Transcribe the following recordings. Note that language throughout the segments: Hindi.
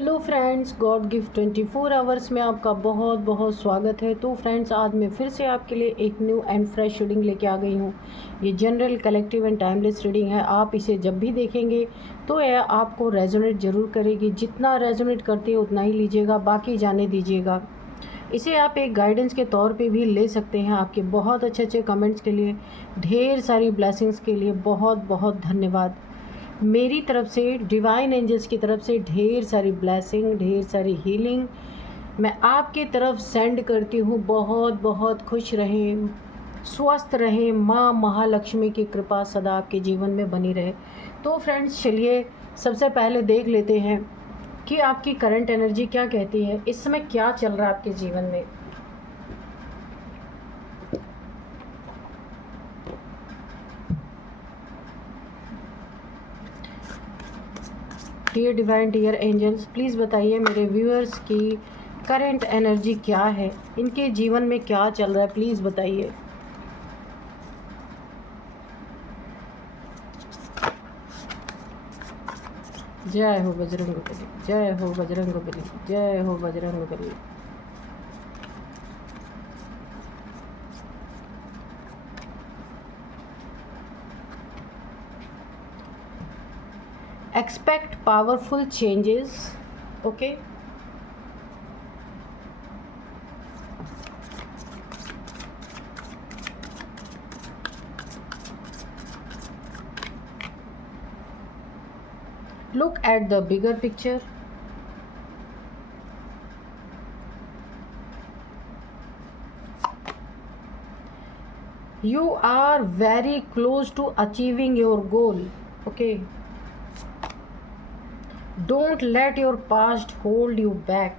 Hello friends, God gift 24 hours में आपका बहुत बहुत स्वागत है। तो फ्रेंड्स, आज मैं फिर से आपके लिए एक न्यू एंड फ्रेश रीडिंग लेके आ गई हूँ। ये general, collective and timeless reading है। आप इसे जब भी देखेंगे तो यह आपको रेजोनेट ज़रूर करेगी। जितना रेजोनेट करती है उतना ही लीजिएगा, बाकी जाने दीजिएगा। इसे आप एक गाइडेंस के तौर पे भी ले सकते हैं। आपके बहुत अच्छे अच्छे कमेंट्स के लिए, ढेर सारी ब्लेसिंग्स के लिए बहुत बहुत धन्यवाद। मेरी तरफ से, डिवाइन एंजल्स की तरफ से ढेर सारी ब्लेसिंग, ढेर सारी हीलिंग मैं आपकी तरफ सेंड करती हूँ। बहुत बहुत खुश रहें, स्वस्थ रहें। माँ महालक्ष्मी की कृपा सदा आपके जीवन में बनी रहे। तो फ्रेंड्स, चलिए सबसे पहले देख लेते हैं कि आपकी करंट एनर्जी क्या कहती है। इस समय क्या चल रहा है आपके जीवन में। Dear divine, dear angels, please बताइए मेरे व्यूअर्स की करंट एनर्जी क्या है, इनके जीवन में क्या चल रहा है, प्लीज़ बताइए। जय हो बजरंगबली, जय हो बजरंगबली, जय हो Bajrangbali. Expect powerful changes. Okay. Look at the bigger picture. You are very close to achieving your goal. Okay. Don't let your past hold you back.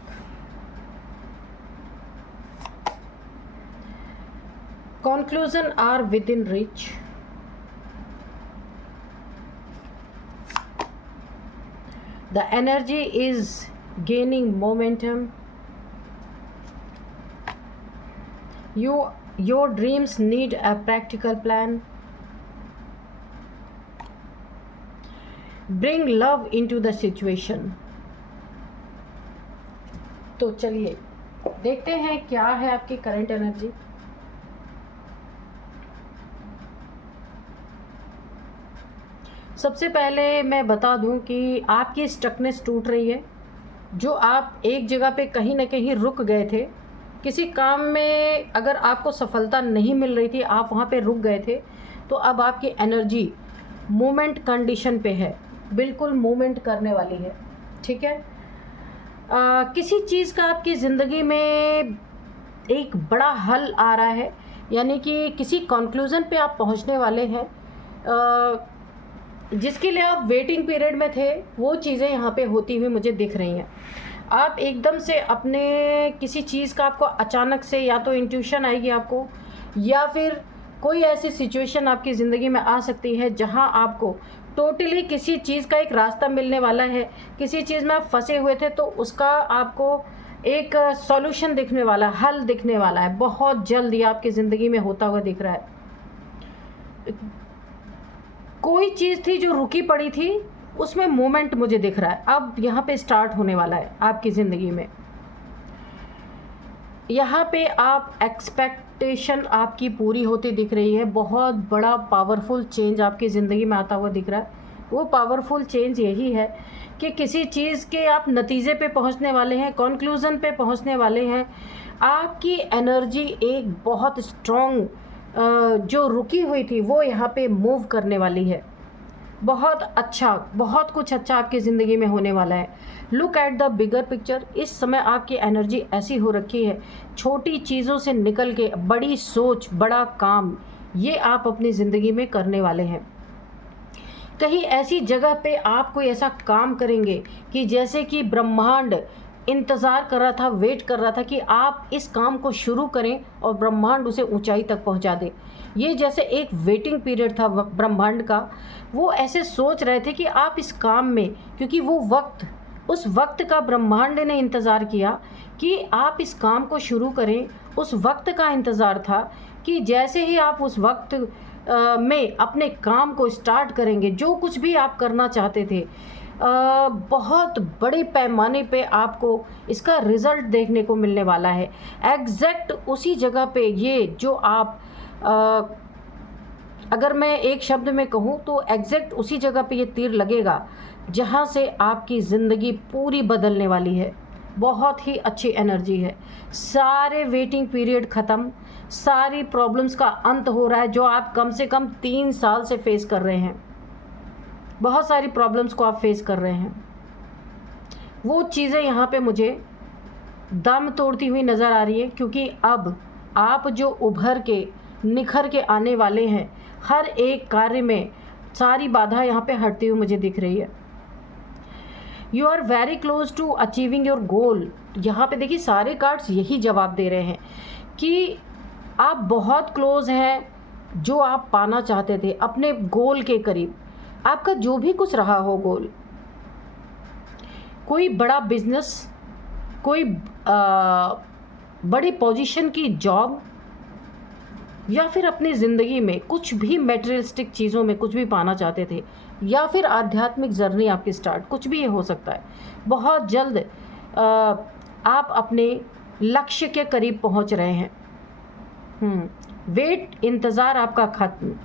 Conclusions are within reach. The energy is gaining momentum. Your dreams need a practical plan. Bring love into the situation. तो चलिए देखते हैं क्या है आपकी करंट एनर्जी। सबसे पहले मैं बता दूं कि आपकी स्टकनेस टूट रही है। जो आप एक जगह पे कहीं ना कहीं रुक गए थे, किसी काम में अगर आपको सफलता नहीं मिल रही थी, आप वहाँ पे रुक गए थे, तो अब आपकी एनर्जी मूवमेंट कंडीशन पे है, बिल्कुल मूवमेंट करने वाली है। ठीक है। किसी चीज़ का आपकी ज़िंदगी में एक बड़ा हल आ रहा है, यानी कि किसी कंक्लूज़न पे आप पहुंचने वाले हैं। जिसके लिए आप वेटिंग पीरियड में थे, वो चीज़ें यहाँ पे होती हुई मुझे दिख रही हैं। आप एकदम से अपने किसी चीज़ का, आपको अचानक से या तो इंट्यूशन आएगी आपको, या फिर कोई ऐसी सिचुएशन आपकी ज़िंदगी में आ सकती है जहाँ आपको टोटली किसी चीज़ का एक रास्ता मिलने वाला है। किसी चीज़ में आप फंसे हुए थे तो उसका आपको एक सॉल्यूशन दिखने वाला है, हल दिखने वाला है, बहुत जल्द ये आपकी ज़िंदगी में होता हुआ दिख रहा है। कोई चीज़ थी जो रुकी पड़ी थी, उसमें मोमेंट मुझे दिख रहा है, अब यहाँ पे स्टार्ट होने वाला है आपकी ज़िंदगी में। यहाँ पे आप एक्सपेक्टेशन आपकी पूरी होती दिख रही है। बहुत बड़ा पावरफुल चेंज आपकी ज़िंदगी में आता हुआ दिख रहा है। वो पावरफुल चेंज यही है कि किसी चीज़ के आप नतीजे पे पहुँचने वाले हैं, कंक्लूज़न पे पहुँचने वाले हैं। आपकी एनर्जी एक बहुत स्ट्रॉन्ग, जो रुकी हुई थी, वो यहाँ पे मूव करने वाली है। बहुत अच्छा, बहुत कुछ अच्छा आपकी ज़िंदगी में होने वाला है। Look at the bigger picture. इस समय आपकी एनर्जी ऐसी हो रखी है, छोटी चीज़ों से निकल के बड़ी सोच, बड़ा काम, ये आप अपनी ज़िंदगी में करने वाले हैं। कहीं ऐसी जगह पे आप कोई ऐसा काम करेंगे कि जैसे कि ब्रह्मांड इंतज़ार कर रहा था, वेट कर रहा था कि आप इस काम को शुरू करें और ब्रह्मांड उसे ऊंचाई तक पहुंचा दे। ये जैसे एक वेटिंग पीरियड था ब्रह्मांड का। वो ऐसे सोच रहे थे कि आप इस काम में, क्योंकि वो वक्त, उस वक्त का ब्रह्मांड ने इंतज़ार किया कि आप इस काम को शुरू करें। उस वक्त का इंतज़ार था कि जैसे ही आप उस वक्त में अपने काम को स्टार्ट करेंगे, जो कुछ भी आप करना चाहते थे, बहुत बड़े पैमाने पे आपको इसका रिज़ल्ट देखने को मिलने वाला है। एग्जैक्ट उसी जगह पे ये जो आप अगर मैं एक शब्द में कहूँ तो एग्जैक्ट उसी जगह पे ये तीर लगेगा जहाँ से आपकी ज़िंदगी पूरी बदलने वाली है। बहुत ही अच्छी एनर्जी है। सारे वेटिंग पीरियड ख़त्म, सारी प्रॉब्लम्स का अंत हो रहा है जो आप कम से कम 3 साल से फेस कर रहे हैं। बहुत सारी प्रॉब्लम्स को आप फेस कर रहे हैं, वो चीज़ें यहाँ पे मुझे दम तोड़ती हुई नज़र आ रही है, क्योंकि अब आप जो उभर के निखर के आने वाले हैं, हर एक कार्य में सारी बाधा यहाँ पे हटती हुई मुझे दिख रही है। You are very close to achieving your goal. यहाँ पे देखिए सारे कार्ड्स यही जवाब दे रहे हैं कि आप बहुत क्लोज हैं जो आप पाना चाहते थे, अपने गोल के करीब। आपका जो भी कुछ रहा हो गोल, कोई बड़ा बिजनेस, कोई बड़ी पोजीशन की जॉब, या फिर अपनी ज़िंदगी में कुछ भी मटेरियलिस्टिक चीज़ों में कुछ भी पाना चाहते थे, या फिर आध्यात्मिक जर्नी आपकी स्टार्ट, कुछ भी ये हो सकता है। बहुत जल्द आप अपने लक्ष्य के करीब पहुंच रहे हैं। वेट, इंतज़ार आपका ख़त्म।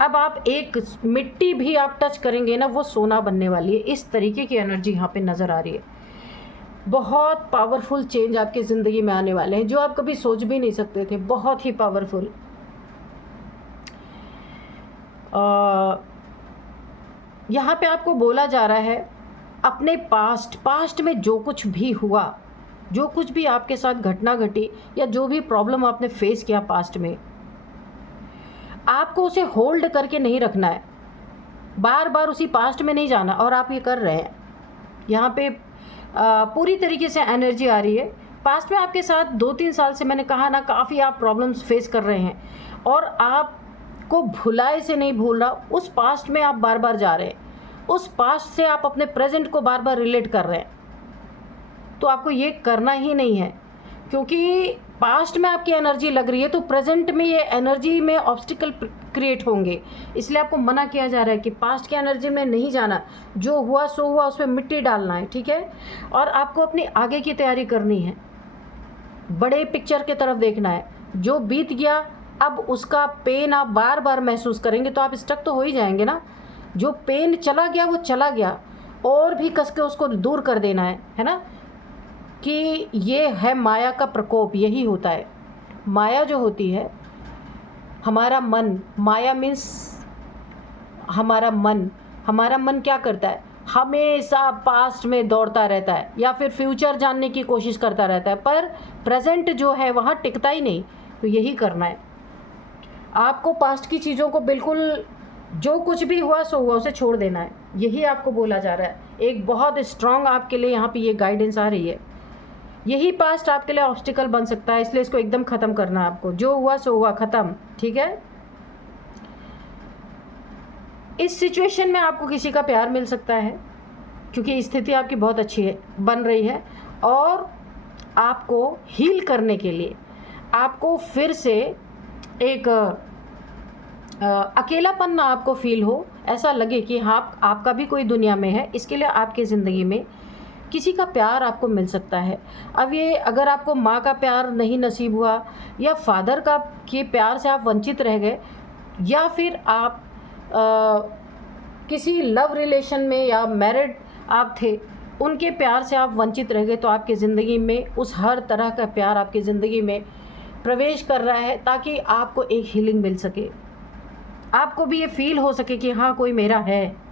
अब आप एक मिट्टी भी आप टच करेंगे ना, वो सोना बनने वाली है। इस तरीके की एनर्जी यहाँ पे नज़र आ रही है। बहुत पावरफुल चेंज आपकी ज़िंदगी में आने वाले हैं जो आप कभी सोच भी नहीं सकते थे। बहुत ही पावरफुल। यहाँ पे आपको बोला जा रहा है अपने पास्ट में जो कुछ भी हुआ, जो कुछ भी आपके साथ घटना घटी, या जो भी प्रॉब्लम आपने फेस किया पास्ट में, आपको उसे होल्ड करके नहीं रखना है, बार बार उसी पास्ट में नहीं जाना। और आप ये कर रहे हैं। यहाँ पे पूरी तरीके से एनर्जी आ रही है। पास्ट में आपके साथ 2-3 साल से, मैंने कहा ना, काफ़ी आप प्रॉब्लम्स फेस कर रहे हैं, और आपको भुलाए से नहीं भूल रहा, उस पास्ट में आप बार बार जा रहे हैं। उस पास्ट से आप अपने प्रेजेंट को बार बार रिलेट कर रहे हैं। तो आपको ये करना ही नहीं है, क्योंकि पास्ट में आपकी एनर्जी लग रही है तो प्रेजेंट में ये एनर्जी में ऑब्स्टिकल क्रिएट होंगे। इसलिए आपको मना किया जा रहा है कि पास्ट की एनर्जी में नहीं जाना। जो हुआ सो हुआ, उस पर मिट्टी डालना है, ठीक है। और आपको अपनी आगे की तैयारी करनी है, बड़े पिक्चर की तरफ देखना है। जो बीत गया, अब उसका पेन आप बार बार महसूस करेंगे तो आप स्टक तो हो ही जाएंगे ना। जो पेन चला गया वो चला गया, और भी कस के उसको दूर कर देना है ना। कि ये है माया का प्रकोप, यही होता है। माया जो होती है, हमारा मन, माया मीन्स हमारा मन क्या करता है, हमेशा पास्ट में दौड़ता रहता है या फिर फ्यूचर जानने की कोशिश करता रहता है, पर प्रेजेंट जो है वहाँ टिकता ही नहीं। तो यही करना है आपको, पास्ट की चीज़ों को बिल्कुल, जो कुछ भी हुआ सो हुआ, उसे छोड़ देना है। यही आपको बोला जा रहा है। एक बहुत स्ट्रांग आपके लिए यहाँ पे ये गाइडेंस आ रही है। यही पास्ट आपके लिए ऑब्स्टिकल बन सकता है, इसलिए इसको एकदम ख़त्म करना है आपको। जो हुआ सो हुआ, ख़त्म, ठीक है। इस सिचुएशन में आपको किसी का प्यार मिल सकता है, क्योंकि स्थिति आपकी बहुत अच्छी है, बन रही है। और आपको हील करने के लिए, आपको फिर से एक अकेलापन ना आपको फील हो, ऐसा लगे कि हाँ आपका भी कोई दुनिया में है, इसके लिए आपकी ज़िंदगी में किसी का प्यार आपको मिल सकता है। अब ये, अगर आपको माँ का प्यार नहीं नसीब हुआ, या फादर का के प्यार से आप वंचित रह गए, या फिर आप किसी लव रिलेशन में या मैरिड आप थे, उनके प्यार से आप वंचित रह गए, तो आपकी ज़िंदगी में उस हर तरह का प्यार आपकी ज़िंदगी में प्रवेश कर रहा है, ताकि आपको एक हीलिंग मिल सके, आपको भी ये फील हो सके कि हाँ कोई मेरा है।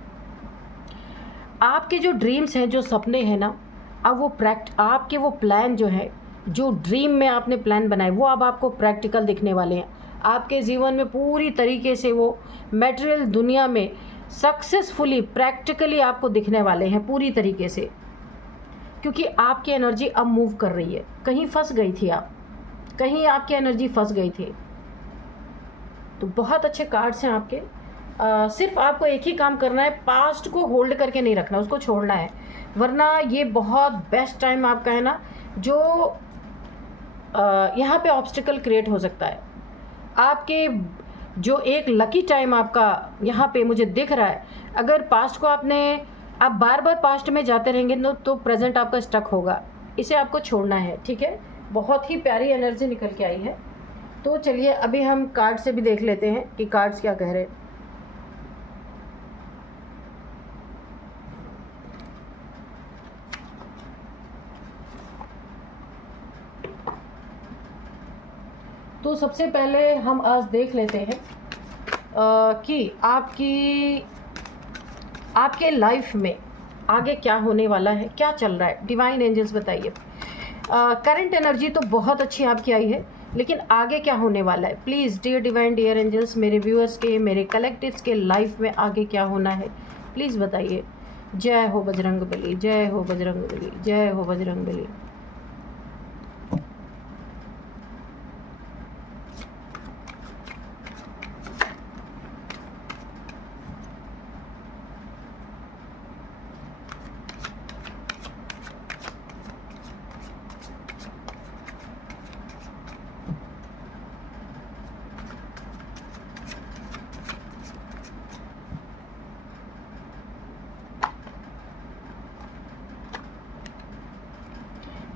आपके जो ड्रीम्स हैं, जो सपने हैं ना, अब वो आपके वो प्लान जो है, जो ड्रीम में आपने प्लान बनाए, वो अब आपको प्रैक्टिकल दिखने वाले हैं। आपके जीवन में पूरी तरीके से वो मटेरियल दुनिया में सक्सेसफुली प्रैक्टिकली आपको दिखने वाले हैं पूरी तरीके से, क्योंकि आपकी एनर्जी अब मूव कर रही है। कहीं फंस गई थी आप, कहीं आपकी एनर्जी फंस गई थी। तो बहुत अच्छे कार्ड्स हैं आपके। सिर्फ आपको एक ही काम करना है, पास्ट को होल्ड करके नहीं रखना, उसको छोड़ना है। वरना ये बहुत बेस्ट टाइम आपका है ना, जो यहाँ पे ऑब्स्टिकल क्रिएट हो सकता है। आपके जो एक लकी टाइम आपका यहाँ पे मुझे दिख रहा है, अगर पास्ट को आप बार बार पास्ट में जाते रहेंगे तो प्रेजेंट आपका स्टक होगा, इसे आपको छोड़ना है, ठीक है। बहुत ही प्यारी एनर्जी निकल के आई है। तो चलिए अभी हम कार्ड से भी देख लेते हैं कि कार्ड्स क्या कह रहे हैं। तो सबसे पहले हम आज देख लेते हैं कि आपके लाइफ में आगे क्या होने वाला है, क्या चल रहा है। डिवाइन एंजल्स बताइए। करंट एनर्जी तो बहुत अच्छी आपकी आई है, लेकिन आगे क्या होने वाला है। Please dear divine dear angels, मेरे व्यूअर्स के, मेरे कलेक्टिव्स के लाइफ में आगे क्या होना है, प्लीज़ बताइए। जय हो बजरंग बली, जय हो बजरंग बली, जय हो बजरंग बली।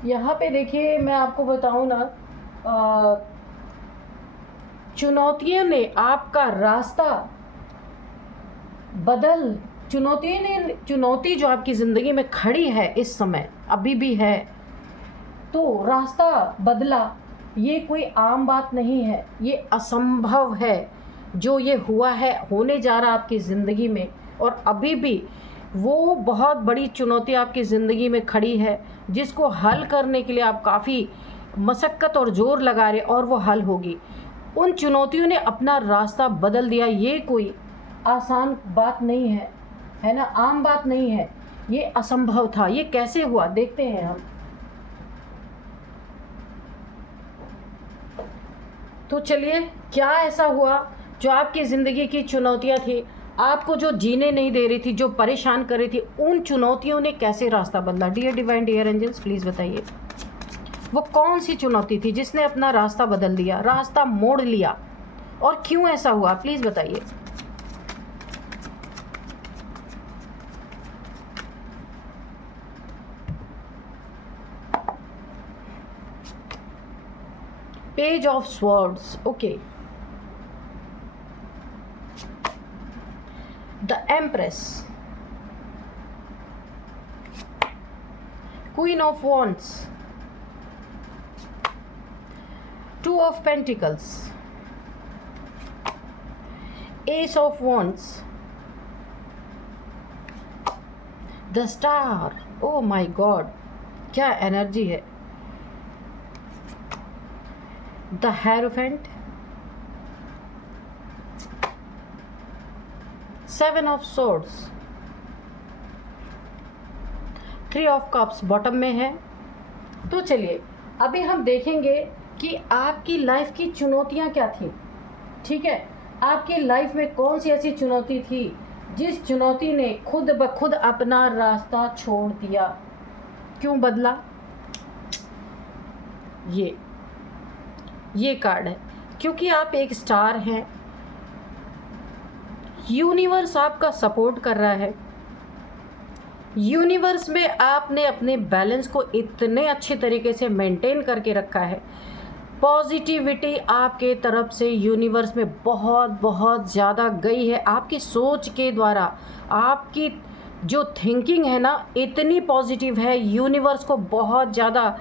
यहाँ पे देखिए, मैं आपको बताऊँ ना, चुनौतियों ने आपका रास्ता चुनौती जो आपकी ज़िंदगी में खड़ी है इस समय, अभी भी है, तो रास्ता बदला। ये कोई आम बात नहीं है, ये असंभव है जो ये हुआ है, होने जा रहा आपकी ज़िंदगी में। और अभी भी वो बहुत बड़ी चुनौती आपकी ज़िंदगी में खड़ी है, जिसको हल करने के लिए आप काफ़ी मशक्क़त और ज़ोर लगा रहे, और वो हल होगी। उन चुनौतियों ने अपना रास्ता बदल दिया। ये कोई आसान बात नहीं है, है ना, आम बात नहीं है, ये असंभव था। ये कैसे हुआ देखते हैं हम। तो चलिए, क्या ऐसा हुआ जो आपकी ज़िंदगी की चुनौतियाँ थी, आपको जो जीने नहीं दे रही थी, जो परेशान कर रही थी, उन चुनौतियों ने कैसे रास्ता बदला। Dear divine dear angels, please बताइए वो कौन सी चुनौती थी जिसने अपना रास्ता बदल दिया, रास्ता मोड़ लिया, और क्यों ऐसा हुआ, प्लीज़ बताइए। Page of swords, okay. The Empress, Queen of Wands, Two of Pentacles, Ace of Wands, The Star। Oh my God, क्या एनर्जी है। The Hierophant, Seven of Swords, Three of Cups bottom में है। तो चलिए अभी हम देखेंगे कि आपकी लाइफ की चुनौतियां क्या थी, ठीक है। आपकी लाइफ में कौन सी ऐसी चुनौती थी जिस चुनौती ने खुद ब खुद अपना रास्ता छोड़ दिया, क्यों बदला। ये कार्ड है, क्योंकि आप एक स्टार हैं, यूनिवर्स आपका सपोर्ट कर रहा है। यूनिवर्स में आपने अपने बैलेंस को इतने अच्छे तरीके से मेंटेन करके रखा है। पॉजिटिविटी आपके तरफ से यूनिवर्स में बहुत बहुत ज़्यादा गई है। आपकी सोच के द्वारा आपकी जो थिंकिंग है ना, इतनी पॉजिटिव है। यूनिवर्स को बहुत ज़्यादा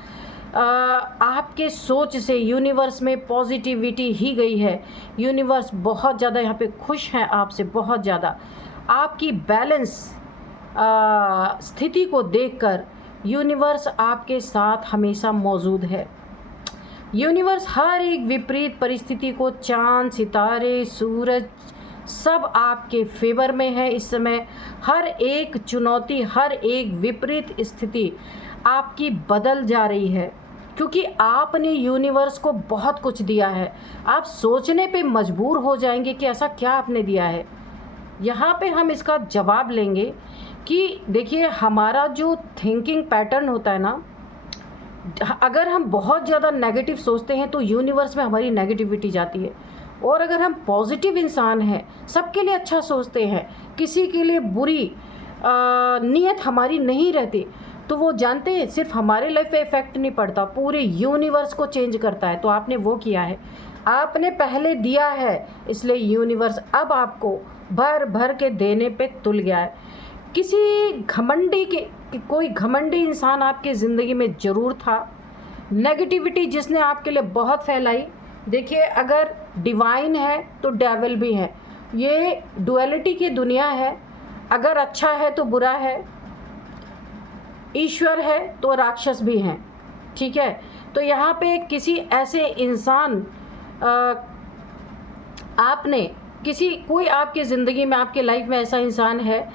आपके सोच से यूनिवर्स में पॉजिटिविटी ही गई है। यूनिवर्स बहुत ज़्यादा यहाँ पे खुश है आपसे, बहुत ज़्यादा। आपकी बैलेंस स्थिति को देखकर यूनिवर्स आपके साथ हमेशा मौजूद है। यूनिवर्स हर एक विपरीत परिस्थिति को, चांद, सितारे, सूरज, सब आपके फेवर में है इस समय। हर एक चुनौती, हर एक विपरीत स्थिति आपकी बदल जा रही है, क्योंकि आपने यूनिवर्स को बहुत कुछ दिया है। आप सोचने पे मजबूर हो जाएंगे कि ऐसा क्या आपने दिया है। यहाँ पे हम इसका जवाब लेंगे कि देखिए, हमारा जो थिंकिंग पैटर्न होता है ना, अगर हम बहुत ज़्यादा नेगेटिव सोचते हैं तो यूनिवर्स में हमारी नेगेटिविटी जाती है। और अगर हम पॉजिटिव इंसान हैं, सबके लिए अच्छा सोचते हैं, किसी के लिए बुरी नीयत हमारी नहीं रहती, तो वो जानते हैं सिर्फ हमारे लाइफ पे इफ़ेक्ट नहीं पड़ता, पूरे यूनिवर्स को चेंज करता है। तो आपने वो किया है, आपने पहले दिया है, इसलिए यूनिवर्स अब आपको भर भर के देने पे तुल गया है। किसी घमंडी के कोई घमंडी इंसान आपकी ज़िंदगी में ज़रूर था, नेगेटिविटी जिसने आपके लिए बहुत फैलाई। देखिए, अगर डिवाइन है तो डेविल भी है, ये डुअलिटी की दुनिया है। अगर अच्छा है तो बुरा है, ईश्वर है तो राक्षस भी हैं, ठीक है। तो यहाँ पे किसी ऐसे इंसान आपने कोई आपकी ज़िंदगी में, आपके लाइफ में ऐसा इंसान है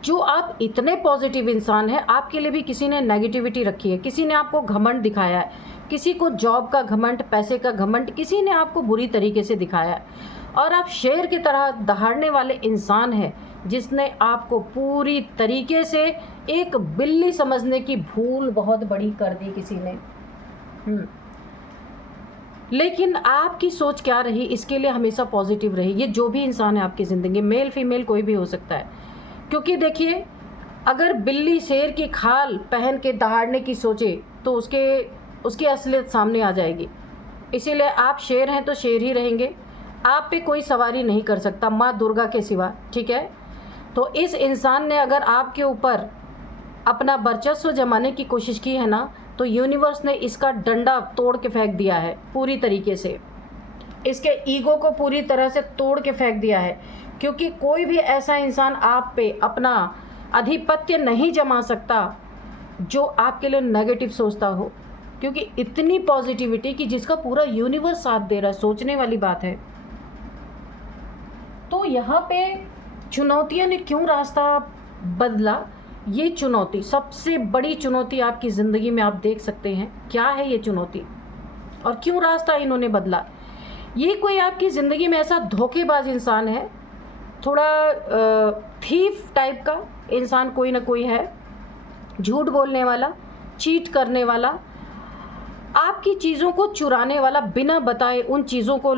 जो आप इतने पॉजिटिव इंसान हैं, आपके लिए भी किसी ने नेगेटिविटी रखी है, किसी ने आपको घमंड दिखाया है, किसी को जॉब का घमंड, पैसे का घमंड, किसी ने आपको बुरी तरीके से दिखाया है, और आप शेर की तरह दहाड़ने वाले इंसान हैं जिसने आपको पूरी तरीके से एक बिल्ली समझने की भूल बहुत बड़ी कर दी किसी ने। लेकिन आपकी सोच क्या रही, इसके लिए हमेशा पॉजिटिव रही। ये जो भी इंसान है आपकी ज़िंदगी, मेल फीमेल कोई भी हो सकता है, क्योंकि देखिए, अगर बिल्ली शेर की खाल पहन के दहाड़ने की सोचे तो उसकी असलियत सामने आ जाएगी। इसीलिए आप शेर हैं तो शेर ही रहेंगे, आप पे कोई सवारी नहीं कर सकता माँ दुर्गा के सिवा, ठीक है। तो इस इंसान ने अगर आपके ऊपर अपना वर्चस्व जमाने की कोशिश की है ना, तो यूनिवर्स ने इसका डंडा तोड़ के फेंक दिया है पूरी तरीके से, इसके ईगो को पूरी तरह से तोड़ के फेंक दिया है। क्योंकि कोई भी ऐसा इंसान आप पे अपना आधिपत्य नहीं जमा सकता जो आपके लिए नेगेटिव सोचता हो, क्योंकि इतनी पॉजिटिविटी कि जिसका पूरा यूनिवर्स साथ दे रहा है, सोचने वाली बात है। तो यहाँ पे चुनौतियों ने क्यों रास्ता बदला, ये चुनौती सबसे बड़ी चुनौती आपकी ज़िंदगी में आप देख सकते हैं। क्या है ये चुनौती और क्यों रास्ता इन्होंने बदला? ये कोई आपकी ज़िंदगी में ऐसा धोखेबाज इंसान है, थोड़ा थीफ टाइप का इंसान कोई ना कोई है, झूठ बोलने वाला, चीट करने वाला, आपकी चीज़ों को चुराने वाला, बिना बताए उन चीज़ों को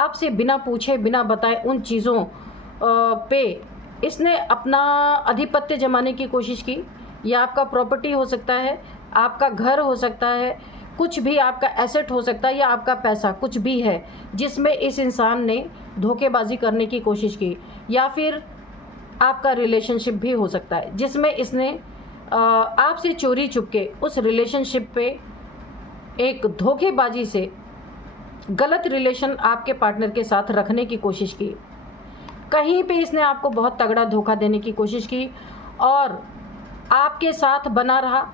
आपसे बिना पूछे बिना बताए उन चीज़ों पे इसने अपना आधिपत्य जमाने की कोशिश की। यह आपका प्रॉपर्टी हो सकता है, आपका घर हो सकता है, कुछ भी आपका एसेट हो सकता है, या आपका पैसा, कुछ भी है जिसमें इस इंसान ने धोखेबाजी करने की कोशिश की, या फिर आपका रिलेशनशिप भी हो सकता है जिसमें इसने आपसे चोरी चुपके उस रिलेशनशिप पे एक धोखेबाजी से गलत रिलेशन आपके पार्टनर के साथ रखने की कोशिश की। कहीं पे इसने आपको बहुत तगड़ा धोखा देने की कोशिश की और आपके साथ बना रहा।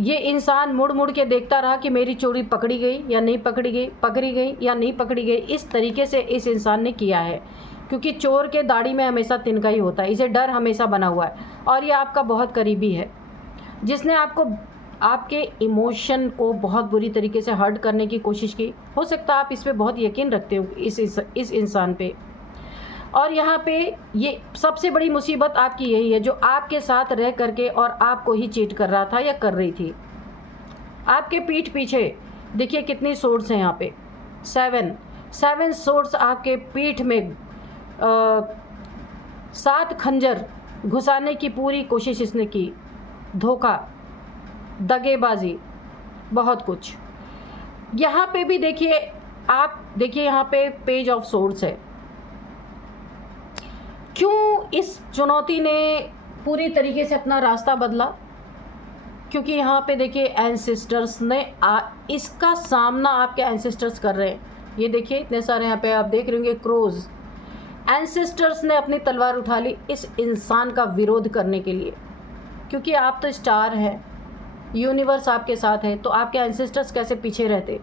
ये इंसान मुड़ मुड़ के देखता रहा कि मेरी चोरी पकड़ी गई या नहीं पकड़ी गई, पकड़ी गई या नहीं पकड़ी गई। इस तरीके से इस इंसान ने किया है, क्योंकि चोर के दाढ़ी में हमेशा तिनका ही होता है, इसे डर हमेशा बना हुआ है। और ये आपका बहुत करीबी है, जिसने आपके इमोशन को बहुत बुरी तरीके से हर्ट करने की कोशिश की। हो सकता है आप इस पर बहुत यकीन रखते हो, इस इंसान पे। और यहाँ पे ये सबसे बड़ी मुसीबत आपकी यही है, जो आपके साथ रह करके और आपको ही चीट कर रहा था या कर रही थी। आपके पीठ पीछे देखिए कितनी सोर्स हैं यहाँ पे, 7 सोर्स आपके पीठ में 7 खंजर घुसाने की पूरी कोशिश इसने की। धोखा, दगेबाजी, बहुत कुछ। यहाँ पे भी देखिए, आप देखिए यहाँ पे पेज ऑफ सोर्स है। क्यों इस चुनौती ने पूरी तरीके से अपना रास्ता बदला? क्योंकि यहाँ पे देखिए एंसेस्टर्स ने इसका सामना आपके एंसेस्टर्स कर रहे हैं। ये देखिए इतने सारे यहाँ पे आप देख रहे होंगे क्रोज। एंसेस्टर्स ने अपनी तलवार उठा ली इस इंसान का विरोध करने के लिए, क्योंकि आप तो स्टार हैं, यूनिवर्स आपके साथ है, तो आपके एंसेस्टर्स कैसे पीछे रहते?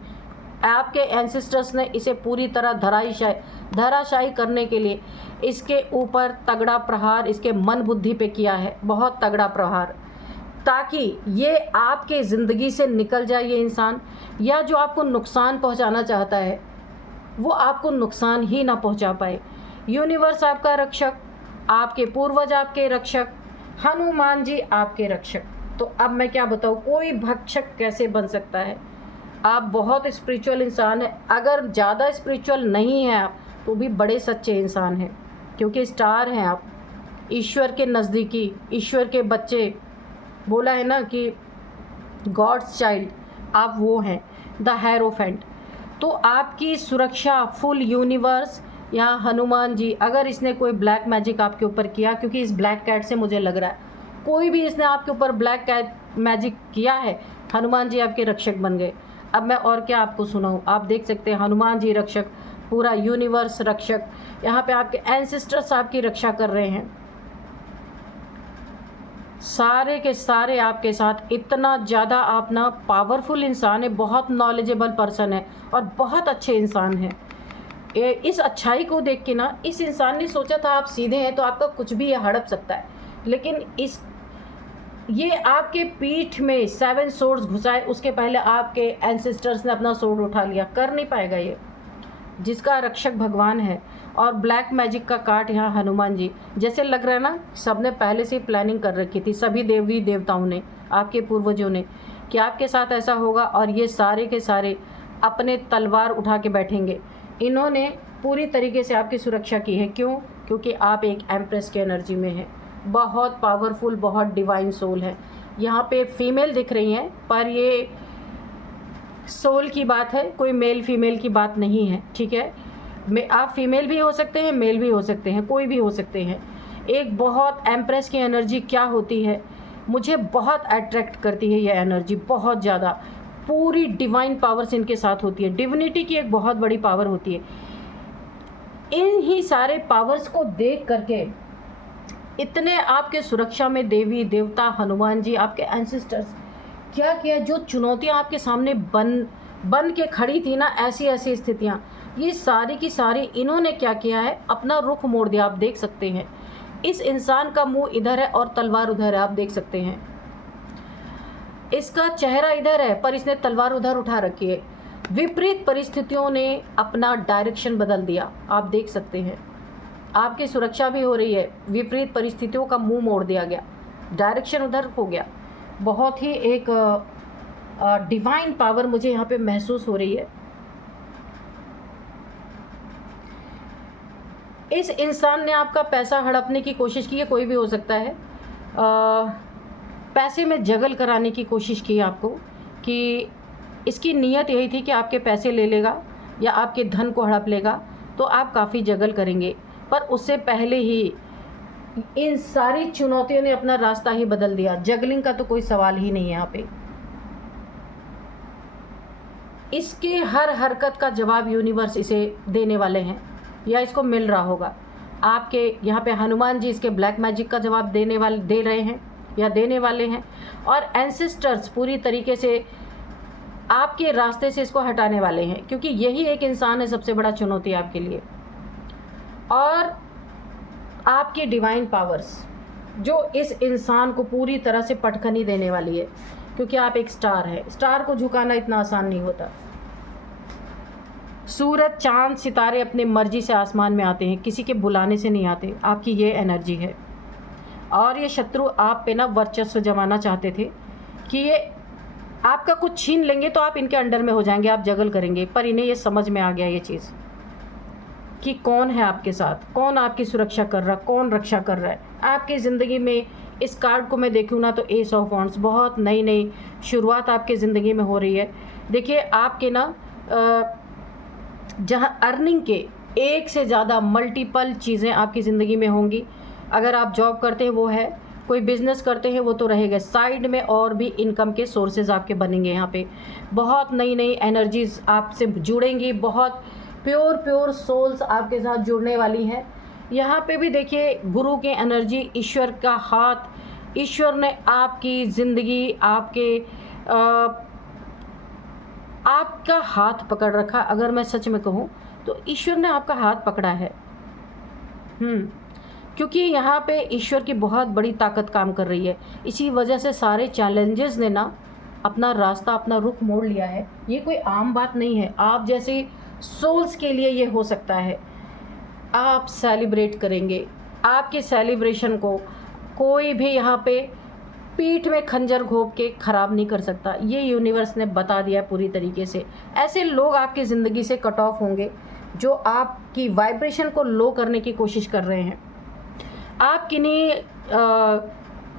आपके एंसेस्टर्स ने इसे पूरी तरह धराशायी करने के लिए इसके ऊपर तगड़ा प्रहार इसके मन बुद्धि पे किया है, बहुत तगड़ा प्रहार, ताकि ये आपके ज़िंदगी से निकल जाए ये इंसान, या जो आपको नुकसान पहुंचाना चाहता है वो आपको नुकसान ही ना पहुंचा पाए। यूनिवर्स आपका रक्षक, आपके पूर्वज आपके रक्षक, हनुमान जी आपके रक्षक। तो अब मैं क्या बताऊँ, कोई भक्षक कैसे बन सकता है? आप बहुत स्पिरिचुअल इंसान हैं। अगर ज़्यादा स्पिरिचुअल नहीं हैं आप, तो भी बड़े सच्चे इंसान हैं, क्योंकि स्टार हैं आप, ईश्वर के नज़दीकी, ईश्वर के बच्चे, बोला है ना कि गॉड्स चाइल्ड, आप वो हैं, द हेरोफेंट। तो आपकी सुरक्षा फुल यूनिवर्स, यहाँ हनुमान जी, अगर इसने कोई ब्लैक मैजिक आपके ऊपर किया, क्योंकि इस ब्लैक कैट से मुझे लग रहा है कोई भी इसने आपके ऊपर ब्लैक कैट मैजिक किया है, हनुमान जी आपके रक्षक बन गए। अब मैं और क्या आपको सुनाऊँ, आप देख सकते हैं हनुमान जी रक्षक, पूरा यूनिवर्स रक्षक, यहाँ पे आपके एंसेस्टर्स आपकी रक्षा कर रहे हैं, सारे के सारे आपके साथ। इतना ज़्यादा आप ना पावरफुल इंसान है, बहुत नॉलेजेबल पर्सन है और बहुत अच्छे इंसान हैं। इस अच्छाई को देख के ना इस इंसान ने सोचा था आप सीधे हैं तो आपका कुछ भी ये हड़प सकता है, लेकिन ये आपके पीठ में 7 सोर्ड्स घुसाए, उसके पहले आपके एंसेस्टर्स ने अपना सोर्ड उठा लिया, कर नहीं पाएगा ये, जिसका रक्षक भगवान है। और ब्लैक मैजिक का काट यहाँ हनुमान जी, जैसे लग रहा है ना सबने पहले से प्लानिंग कर रखी थी, सभी देवी देवताओं ने, आपके पूर्वजों ने, कि आपके साथ ऐसा होगा और ये सारे के सारे अपने तलवार उठा के बैठेंगे। इन्होंने पूरी तरीके से आपकी सुरक्षा की है। क्यों? क्योंकि आप एक एम्प्रेस की एनर्जी में हैं, बहुत पावरफुल, बहुत डिवाइन सोल है। यहाँ पे फीमेल दिख रही हैं, पर ये सोल की बात है, कोई मेल फीमेल की बात नहीं है, ठीक है। आप फीमेल भी हो सकते हैं, मेल भी हो सकते हैं, कोई भी हो सकते हैं। एक बहुत एम्प्रेस की एनर्जी क्या होती है, मुझे बहुत अट्रैक्ट करती है ये एनर्जी, बहुत ज़्यादा। पूरी डिवाइन पावर्स इनके साथ होती है, डिविनिटी की एक बहुत बड़ी पावर होती है। इन ही सारे पावर्स को देख करके इतने आपके सुरक्षा में देवी देवता, हनुमान जी, आपके एंसेस्टर्स क्या किया, जो चुनौतियां आपके सामने बन के खड़ी थी ना, ऐसी ऐसी स्थितियां, ये सारी की सारी इन्होंने क्या किया है, अपना रुख मोड़ दिया। आप देख सकते हैं इस इंसान का मुंह इधर है और तलवार उधर है, आप देख सकते हैं इसका चेहरा इधर है पर इसने तलवार उधर उठा रखी है। विपरीत परिस्थितियों ने अपना डायरेक्शन बदल दिया, आप देख सकते हैं। आपकी सुरक्षा भी हो रही है, विपरीत परिस्थितियों का मुंह मोड़ दिया गया, डायरेक्शन उधर हो गया। बहुत ही एक डिवाइन पावर मुझे यहाँ पे महसूस हो रही है। इस इंसान ने आपका पैसा हड़पने की कोशिश की है, कोई भी हो सकता है, पैसे में जगल कराने की कोशिश की आपको, कि इसकी नीयत यही थी कि आपके पैसे ले लेगा या आपके धन को हड़प लेगा, तो आप काफ़ी जगल करेंगे। पर उससे पहले ही इन सारी चुनौतियों ने अपना रास्ता ही बदल दिया। जगलिंग का तो कोई सवाल ही नहीं है यहाँ पे। इसके हर हरकत का जवाब यूनिवर्स इसे देने वाले हैं या इसको मिल रहा होगा। आपके यहाँ पे हनुमान जी इसके ब्लैक मैजिक का जवाब दे रहे हैं या देने वाले हैं, और एंसेस्टर्स पूरी तरीके से आपके रास्ते से इसको हटाने वाले हैं, क्योंकि यही एक इंसान है सबसे बड़ा चुनौती आपके लिए। और आपकी डिवाइन पावर्स जो इस इंसान को पूरी तरह से पटखनी देने वाली है, क्योंकि आप एक स्टार है, स्टार को झुकाना इतना आसान नहीं होता। सूरज, चांद, सितारे अपने मर्जी से आसमान में आते हैं, किसी के बुलाने से नहीं आते। आपकी ये एनर्जी है। और ये शत्रु आप पे ना वर्चस्व जमाना चाहते थे कि ये आपका कुछ छीन लेंगे तो आप इनके अंडर में हो जाएंगे, आप जगल करेंगे। पर इन्हें ये समझ में आ गया ये चीज़ कि कौन है आपके साथ, कौन आपकी सुरक्षा कर रहा है, कौन रक्षा कर रहा है आपकी ज़िंदगी में। इस कार्ड को मैं देखूँ ना तो एस ऑफ वॉन्ड्स, बहुत नई नई शुरुआत आपकी ज़िंदगी में हो रही है। देखिए आपके ना जहाँ अर्निंग के एक से ज़्यादा मल्टीपल चीज़ें आपकी ज़िंदगी में होंगी। अगर आप जॉब करते हैं वो है, कोई बिज़नेस करते हैं वो तो रहेगा, साइड में और भी इनकम के सोर्सेज आपके बनेंगे। यहाँ पे बहुत नई नई एनर्जीज़ आपसे जुड़ेंगी, बहुत प्योर सोल्स आपके साथ जुड़ने वाली हैं। यहाँ पे भी देखिए गुरु की एनर्जी, ईश्वर का हाथ, ईश्वर ने आपकी ज़िंदगी, आपका हाथ पकड़ रखा। अगर मैं सच में कहूँ तो ईश्वर ने आपका हाथ पकड़ा है, क्योंकि यहाँ पे ईश्वर की बहुत बड़ी ताकत काम कर रही है। इसी वजह से सारे चैलेंजेस ने ना अपना रास्ता, अपना रुख मोड़ लिया है। ये कोई आम बात नहीं है, आप जैसे सोल्स के लिए ये हो सकता है। आप सेलिब्रेट करेंगे, आपके सेलिब्रेशन को कोई भी यहाँ पे पीठ में खंजर घोंप के ख़राब नहीं कर सकता। ये यूनिवर्स ने बता दिया है पूरी तरीके से। ऐसे लोग आपकी ज़िंदगी से कट ऑफ होंगे जो आपकी वाइब्रेशन को लो करने की कोशिश कर रहे हैं। आप किन्हीं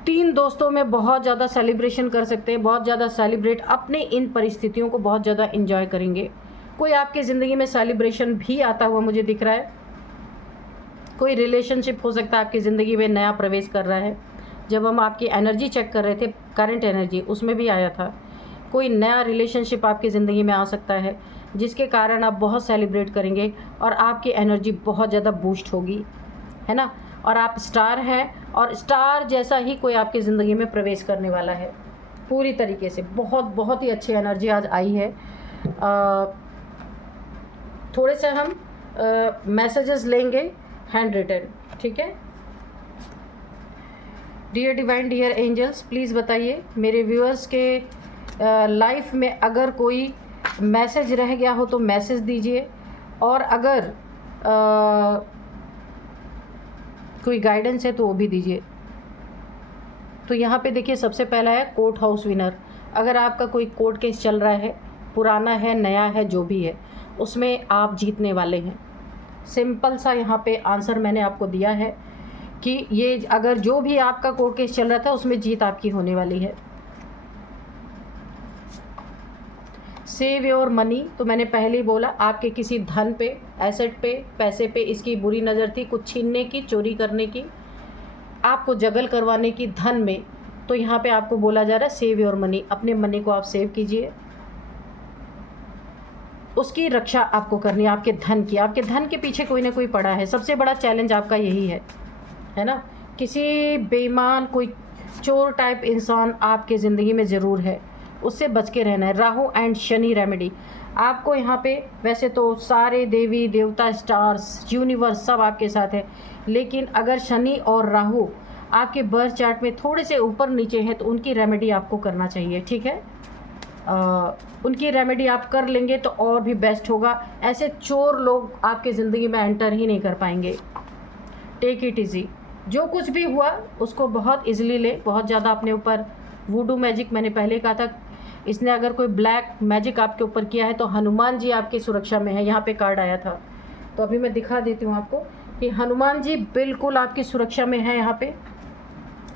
3 दोस्तों में बहुत ज़्यादा सेलिब्रेशन कर सकते हैं, बहुत ज़्यादा सेलिब्रेट अपने इन परिस्थितियों को बहुत ज़्यादा एंजॉय करेंगे। कोई आपकी ज़िंदगी में सेलिब्रेशन भी आता हुआ मुझे दिख रहा है। कोई रिलेशनशिप हो सकता है आपकी ज़िंदगी में नया प्रवेश कर रहा है। जब हम आपकी एनर्जी चेक कर रहे थे, करंट एनर्जी, उसमें भी आया था। कोई नया रिलेशनशिप आपकी ज़िंदगी में आ सकता है जिसके कारण आप बहुत सेलिब्रेट करेंगे और आपकी एनर्जी बहुत ज़्यादा बूस्ट होगी, है ना। और आप स्टार हैं और स्टार जैसा ही कोई आपकी ज़िंदगी में प्रवेश करने वाला है पूरी तरीके से। बहुत ही अच्छी एनर्जी आज आई है। थोड़े से हम मैसेजेस लेंगे हैंड रिटन, ठीक है। Dear divine, dear angels, please बताइए मेरे व्यूअर्स के लाइफ में अगर कोई मैसेज रह गया हो तो मैसेज दीजिए, और अगर कोई गाइडेंस है तो वो भी दीजिए। तो यहाँ पे देखिए, सबसे पहला है कोर्ट हाउस विनर। अगर आपका कोई कोर्ट केस चल रहा है, पुराना है, नया है, जो भी है, उसमें आप जीतने वाले हैं। सिंपल सा यहाँ पे आंसर मैंने आपको दिया है कि ये अगर जो भी आपका कोर्ट केस चल रहा था उसमें जीत आपकी होने वाली है। सेव योर मनी, तो मैंने पहले ही बोला, आपके किसी धन पे, एसेट पे, पैसे पे इसकी बुरी नज़र थी, कुछ छीनने की, चोरी करने की, आपको जगल करवाने की धन में। तो यहाँ पे आपको बोला जा रहा है सेव योर मनी, अपने मनी को आप सेव कीजिए, उसकी रक्षा आपको करनी है, आपके धन की। आपके धन के पीछे कोई ना कोई पड़ा है। सबसे बड़ा चैलेंज आपका यही है ना। किसी बेईमान, कोई चोर टाइप इंसान आपके ज़िंदगी में ज़रूर है, उससे बच के रहना है। राहु एंड शनि रेमेडी आपको यहाँ पे, वैसे तो सारे देवी देवता, स्टार्स, यूनिवर्स सब आपके साथ है, लेकिन अगर शनि और राहु आपके बर्थ चार्ट में थोड़े से ऊपर नीचे हैं तो उनकी रेमेडी आपको करना चाहिए, ठीक है। उनकी रेमेडी आप कर लेंगे तो और भी बेस्ट होगा। ऐसे चोर लोग आपके ज़िंदगी में एंटर ही नहीं कर पाएंगे। टेक इट ईजी, जो कुछ भी हुआ उसको बहुत इजीली ले, बहुत ज़्यादा अपने ऊपर वूडू मैजिक, मैंने पहले कहा था, इसने अगर कोई ब्लैक मैजिक आपके ऊपर किया है तो हनुमान जी आपकी सुरक्षा में है। यहाँ पे कार्ड आया था तो अभी मैं दिखा देती हूँ आपको कि हनुमान जी बिल्कुल आपकी सुरक्षा में है। यहाँ पे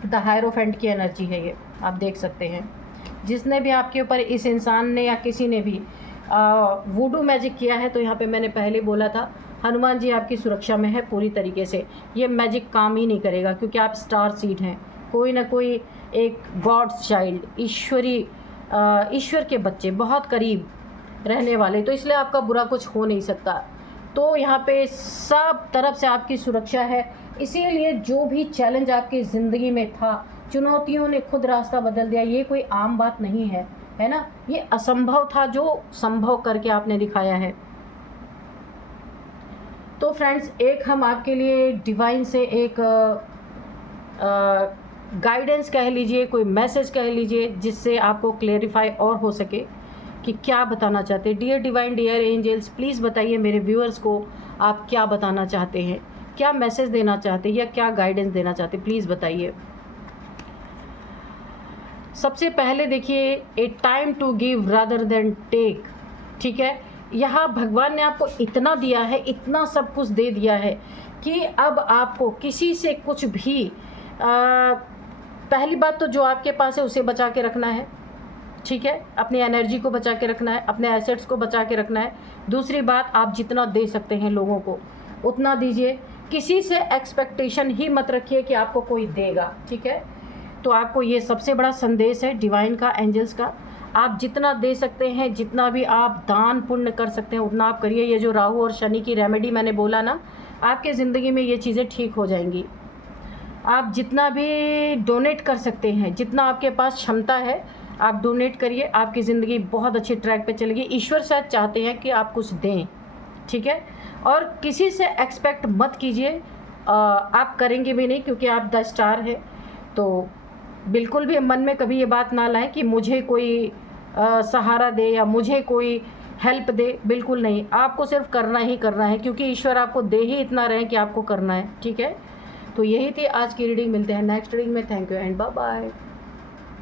द हायरोफेंट की एनर्जी है, ये आप देख सकते हैं। जिसने भी आपके ऊपर, इस इंसान ने या किसी ने भी वूडू मैजिक किया है, तो यहाँ पे मैंने पहले बोला था हनुमान जी आपकी सुरक्षा में है पूरी तरीके से। ये मैजिक काम ही नहीं करेगा क्योंकि आप स्टार सीड हैं, कोई ना कोई एक गॉड्स चाइल्ड, ईश्वर के बच्चे, बहुत करीब रहने वाले, तो इसलिए आपका बुरा कुछ हो नहीं सकता। तो यहाँ पे सब तरफ से आपकी सुरक्षा है। इसीलिए जो भी चैलेंज आपकी ज़िंदगी में था, चुनौतियों ने खुद रास्ता बदल दिया। ये कोई आम बात नहीं है ना। ये असंभव था जो संभव करके आपने दिखाया है। तो फ्रेंड्स, एक हम आपके लिए डिवाइन से एक गाइडेंस कह लीजिए, कोई मैसेज कह लीजिए, जिससे आपको क्लेरिफाई और हो सके कि क्या बताना चाहते हैं। Dear divine, dear angels, please बताइए मेरे व्यूअर्स को आप क्या बताना चाहते हैं, क्या मैसेज देना चाहते हैं या क्या गाइडेंस देना चाहते हैं, प्लीज़ बताइए। सबसे पहले देखिए, a time to give rather than take, ठीक है। यहाँ भगवान ने आपको इतना दिया है, इतना सब कुछ दे दिया है कि अब आपको किसी से कुछ भी पहली बात तो जो आपके पास है उसे बचा के रखना है, ठीक है। अपनी एनर्जी को बचा के रखना है, अपने एसेट्स को बचा के रखना है। दूसरी बात, आप जितना दे सकते हैं लोगों को उतना दीजिए। किसी से एक्सपेक्टेशन ही मत रखिए कि आपको कोई देगा, ठीक है। तो आपको ये सबसे बड़ा संदेश है डिवाइन का, एंजल्स का। आप जितना दे सकते हैं, जितना भी आप दान पुण्य कर सकते हैं उतना आप करिए। ये जो राहु और शनि की रेमेडी मैंने बोला ना, आपके ज़िंदगी में ये चीज़ें ठीक हो जाएंगी। आप जितना भी डोनेट कर सकते हैं, जितना आपके पास क्षमता है, आप डोनेट करिए। आपकी ज़िंदगी बहुत अच्छे ट्रैक पे चलेगी। ईश्वर शायद चाहते हैं कि आप कुछ दें, ठीक है। और किसी से एक्सपेक्ट मत कीजिए, आप करेंगे भी नहीं क्योंकि आप द स्टार है। तो बिल्कुल भी मन में कभी ये बात ना लाएं कि मुझे कोई सहारा दे या मुझे कोई हेल्प दे, बिल्कुल नहीं। आपको सिर्फ करना ही करना है क्योंकि ईश्वर आपको दे ही इतना रहे कि आपको करना है, ठीक है। तो यही थी आज की रीडिंग। मिलते हैं नेक्स्ट रीडिंग में। Thank you and bye bye.